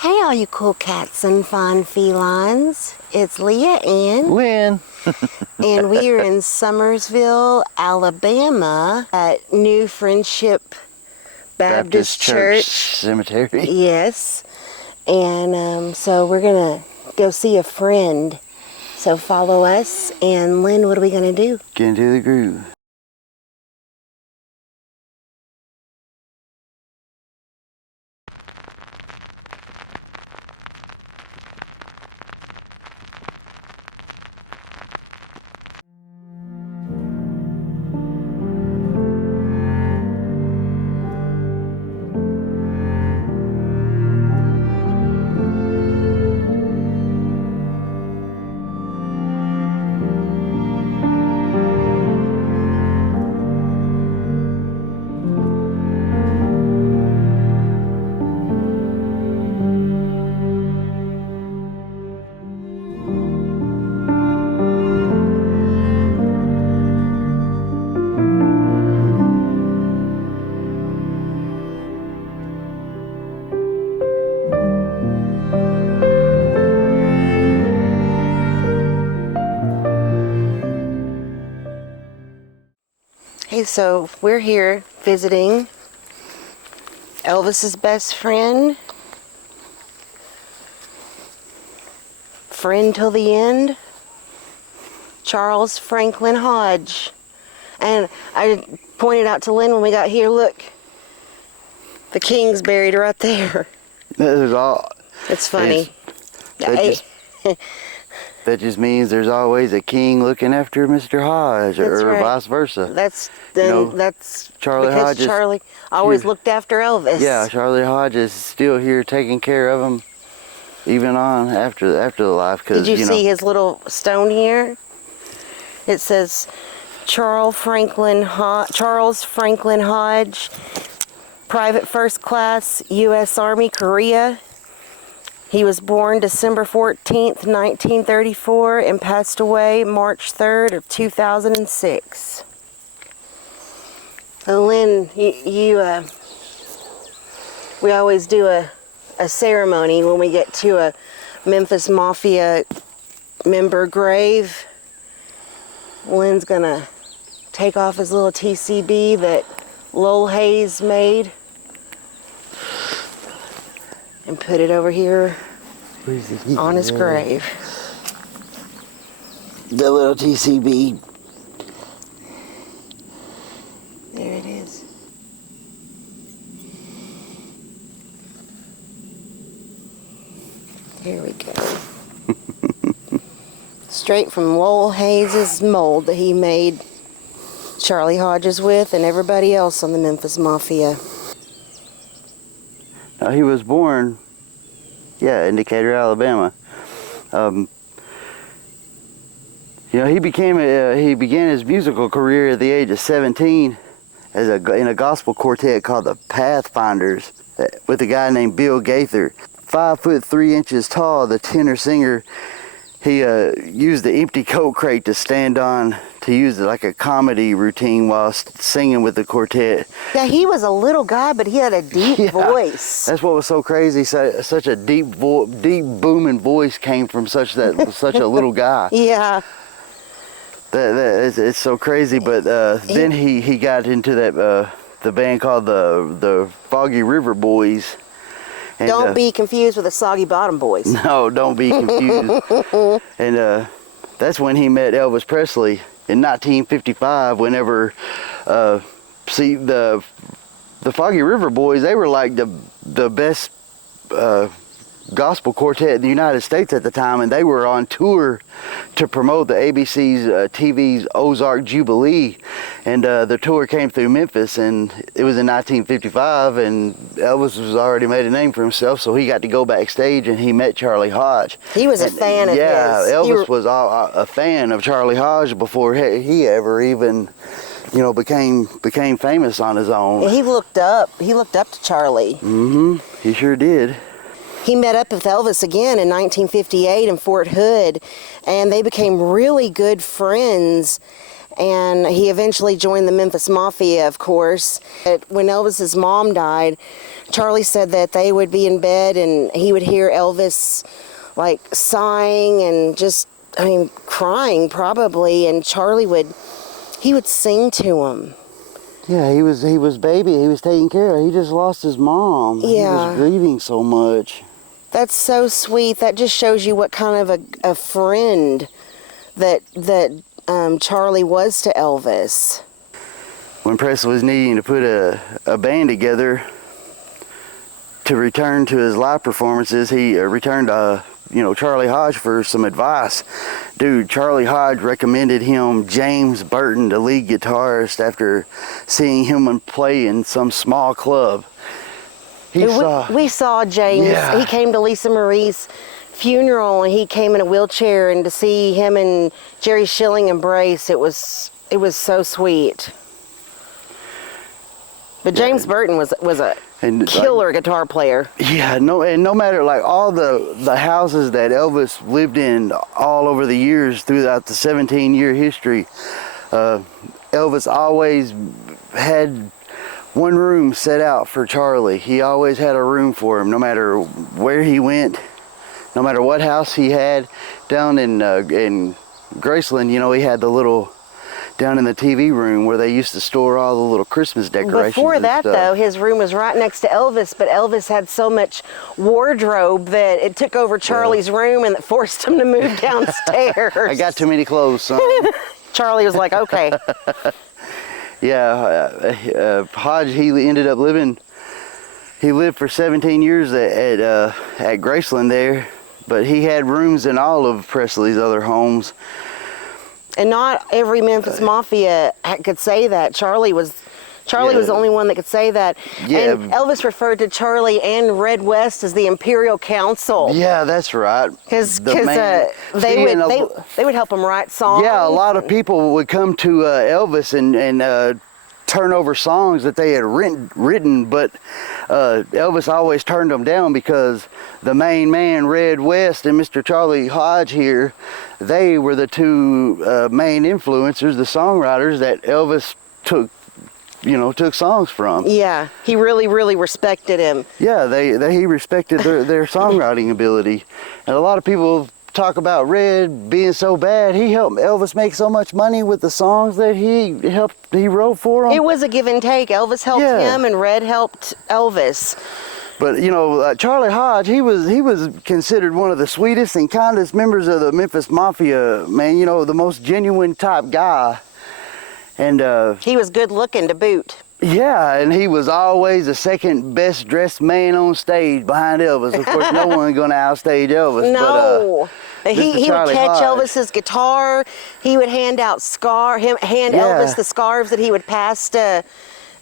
Hey, all you cool cats and fine felines. It's Leah and Lynn. and we are in Summersville, Alabama at New Friendship Baptist Church Cemetery. Yes. And so we're going to go see a friend. So follow us. And Lynn, what are we going to do? Get into the groove. Hey, so we're here visiting Elvis's best friend till the end, Charles Franklin Hodge. And I pointed out to Lynn when we got here, look, the king's buried right there. That is all. It's funny. That just means there's always a king looking after Mr. Hodge, or right. vice versa. That's Charlie because Hodge Charlie always looked after Elvis. Yeah, Charlie Hodge is still here taking care of him, even on after the life. Did you see his little stone here? It says Charles Franklin Hodge, Private First Class, U.S. Army, Korea. He was born December 14th, 1934, and passed away March 3rd of 2006. And Lynn, we always do a ceremony when we get to a Memphis Mafia member grave. Lynn's gonna take off his little TCB that Lowell Hayes made and put it over here on his grave. The little TCB. There it is. Here we go. Straight from Lowell Hayes' mold that he made Charlie Hodges with and everybody else on the Memphis Mafia. Now, he was born, in Decatur, Alabama. He began his musical career at the age of 17 in a gospel quartet called the Pathfinders with a guy named Bill Gaither. 5'3" tall, the tenor singer. He used the empty coat crate to stand on, to use it like a comedy routine whilst singing with the quartet. Yeah, he was a little guy, but he had a deep voice. That's what was so crazy. Such a deep booming voice came from such a little guy. Yeah. It's so crazy. But then he got into the band called the Foggy River Boys. And, don't be confused with the Soggy Bottom Boys. No, don't be confused. And that's when he met Elvis Presley in 1955. Whenever, the Foggy River Boys, they were like the best gospel quartet in the United States at the time, and they were on tour to promote the ABC's TV's Ozark Jubilee, and the tour came through Memphis, and it was in 1955, and Elvis was already made a name for himself, so he got to go backstage and he met Charlie Hodge. He was a fan of his. Yeah, Elvis was a fan of Charlie Hodge before he ever even became famous on his own. He looked up to Charlie. Mm-hmm. He sure did. He met up with Elvis again in 1958 in Fort Hood, and they became really good friends. And he eventually joined the Memphis Mafia, of course. When Elvis's mom died, Charlie said that they would be in bed and he would hear Elvis like sighing and just, I mean, crying probably. And Charlie would sing to him. Yeah, he was baby. He was taking care of. He just lost his mom. Yeah. He was grieving so much. That's so sweet. That just shows you what kind of a friend that Charlie was to Elvis. When Presley was needing to put a band together to return to his live performances, he returned to Charlie Hodge for some advice. Dude, Charlie Hodge recommended him James Burton, the lead guitarist, after seeing him play in some small club. We saw James. Yeah. He came to Lisa Marie's funeral and he came in a wheelchair, and to see him and Jerry Schilling embrace, it was so sweet. But James Burton was a killer guitar player. Yeah, no matter like all the houses that Elvis lived in all over the years throughout the 17-year history, Elvis always had one room set out for Charlie. He always had a room for him, no matter where he went, no matter what house he had. Down in Graceland, he had the little, down in the TV room where they used to store all the little Christmas decorations. Before that, though, his room was right next to Elvis, but Elvis had so much wardrobe that it took over Charlie's room and it forced him to move downstairs. I got too many clothes, son. Charlie was like, okay. Yeah, Hodge, he ended up living, he lived for 17 years at Graceland there, but he had rooms in all of Presley's other homes. And not every Memphis Mafia could say that. Charlie was the only one that could say that. Yeah. And Elvis referred to Charlie and Red West as the Imperial Council. Yeah, that's right. Because they would help him write songs. Yeah, a lot of people would come to Elvis and turn over songs that they had written, but Elvis always turned them down because the main man, Red West, and Mr. Charlie Hodge here, they were the two main influencers, the songwriters that Elvis took songs from. Yeah, he really, really respected him. Yeah, he respected their songwriting ability. And a lot of people talk about Red being so bad. He helped Elvis make so much money with the songs that he wrote for him. It was a give and take. Elvis helped him and Red helped Elvis. But Charlie Hodge, he was considered one of the sweetest and kindest members of the Memphis Mafia, man. The most genuine type guy. And he was good looking to boot. Yeah, and he was always the second best dressed man on stage behind Elvis. Of course, no one's going to outstage Elvis. No. But, he would catch Hodge. Elvis's guitar. He would hand Elvis the scarves that he would pass to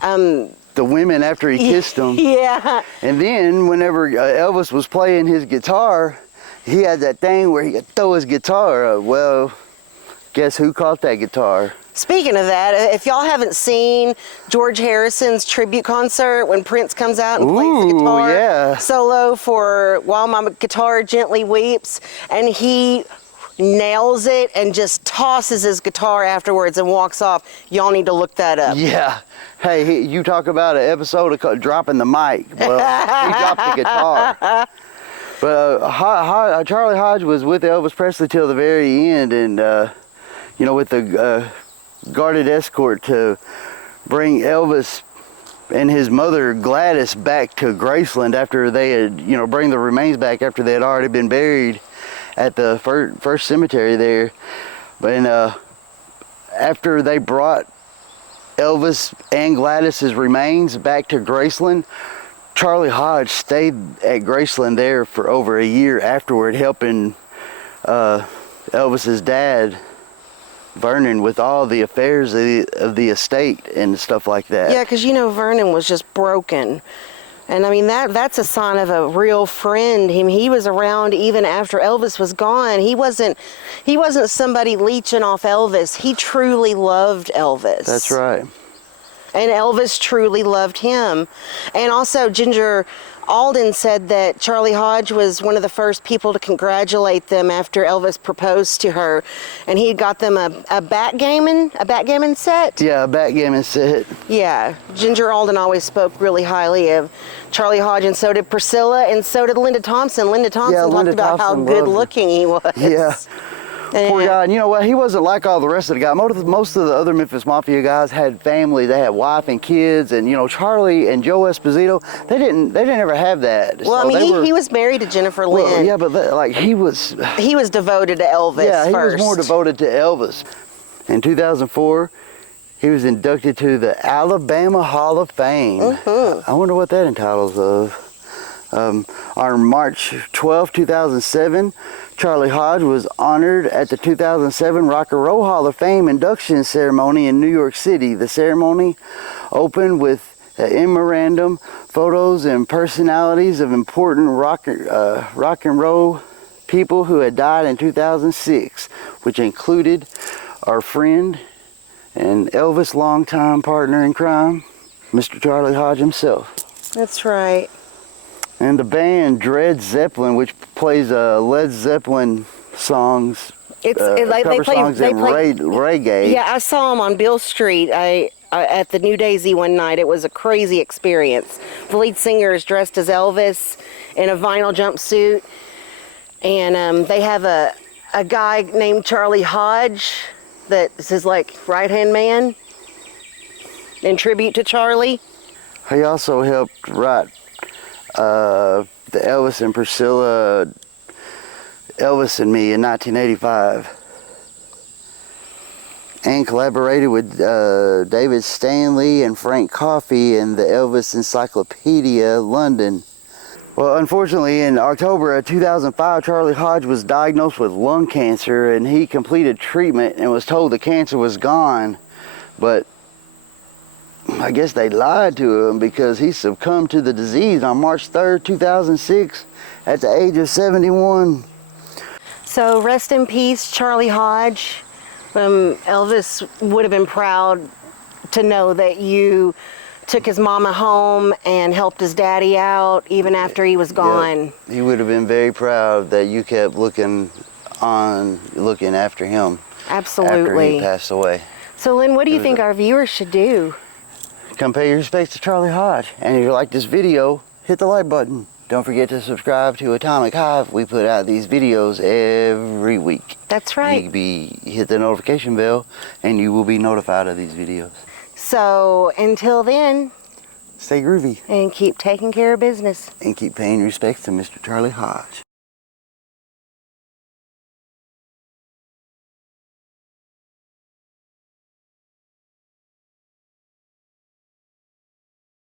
the women after he kissed them. Yeah. And then whenever Elvis was playing his guitar, he had that thing where he could throw his guitar. Well, guess who caught that guitar? Speaking of that, if y'all haven't seen George Harrison's tribute concert when Prince comes out and plays the guitar solo for While My Guitar Gently Weeps, and he nails it and just tosses his guitar afterwards and walks off, y'all need to look that up. Yeah. Hey, you talk about an episode of dropping the mic. Well, he dropped the guitar. But Charlie Hodge was with Elvis Presley till the very end, and with the guarded escort to bring Elvis and his mother Gladys back to Graceland after they had, bring the remains back after they had already been buried at the first cemetery there. And after they brought Elvis and Gladys's remains back to Graceland, Charlie Hodge stayed at Graceland there for over a year afterward, helping Elvis's dad, Vernon, with all the affairs of the estate and stuff like that. Yeah, because Vernon was just broken. And I mean, that's a sign of a real friend. He was around even after Elvis was gone. He wasn't somebody leeching off Elvis. He truly loved Elvis. That's right. And Elvis truly loved him. And also Ginger Alden said that Charlie Hodge was one of the first people to congratulate them after Elvis proposed to her, and he got them a backgammon set. Yeah, a backgammon set. Yeah, Ginger Alden always spoke really highly of Charlie Hodge, and so did Priscilla, and so did Linda Thompson. Linda Thompson talked about how good looking he was. Yeah. And poor guy, and you know what? He wasn't like all the rest of the guys. Most of the other Memphis Mafia guys had family. They had wife and kids, and you know, Charlie and Joe Esposito, they didn't ever have that. Well, so I mean, he was married to Jennifer Lynn. Well, yeah, but like he was devoted to Elvis. Yeah, he first. was more devoted to Elvis. In 2004, he was inducted to the Alabama Hall of Fame. Mm-hmm. I wonder what that entitles of. On March 12, 2007, Charlie Hodge was honored at the 2007 Rock and Roll Hall of Fame induction ceremony in New York City. The ceremony opened with in memorandum photos and personalities of important rock and roll people who had died in 2006, which included our friend and Elvis' longtime partner in crime, Mr. Charlie Hodge himself. That's right. And the band Dred Zeppelin, which plays Led Zeppelin songs, They play reggae. Yeah, I saw them on Beale Street. At the New Daisy one night. It was a crazy experience. The lead singer is dressed as Elvis in a vinyl jumpsuit, and they have a guy named Charlie Hodge that is his like right-hand man in tribute to Charlie. He also helped write the Elvis and Priscilla, Elvis and Me in 1985, and collaborated with David Stanley and Frank Coffey in the Elvis Encyclopedia, London. Well, unfortunately, in October of 2005, Charlie Hodge was diagnosed with lung cancer, and he completed treatment and was told the cancer was gone, but I guess they lied to him because he succumbed to the disease on March 3rd, 2006 at the age of 71. So rest in peace, Charlie Hodge. Elvis would have been proud to know that you took his mama home and helped his daddy out even after he was gone. Yeah, he would have been very proud that you kept looking after him. Absolutely. After he passed away. So Lynn, what do you think our viewers should do? Come pay your respects to Charlie Hodge. And if you like this video, hit the like button. Don't forget to subscribe to Atomic Hive. We put out these videos every week. That's right. Hit the notification bell and you will be notified of these videos. So until then, stay groovy. And keep taking care of business. And keep paying respects to Mr. Charlie Hodge.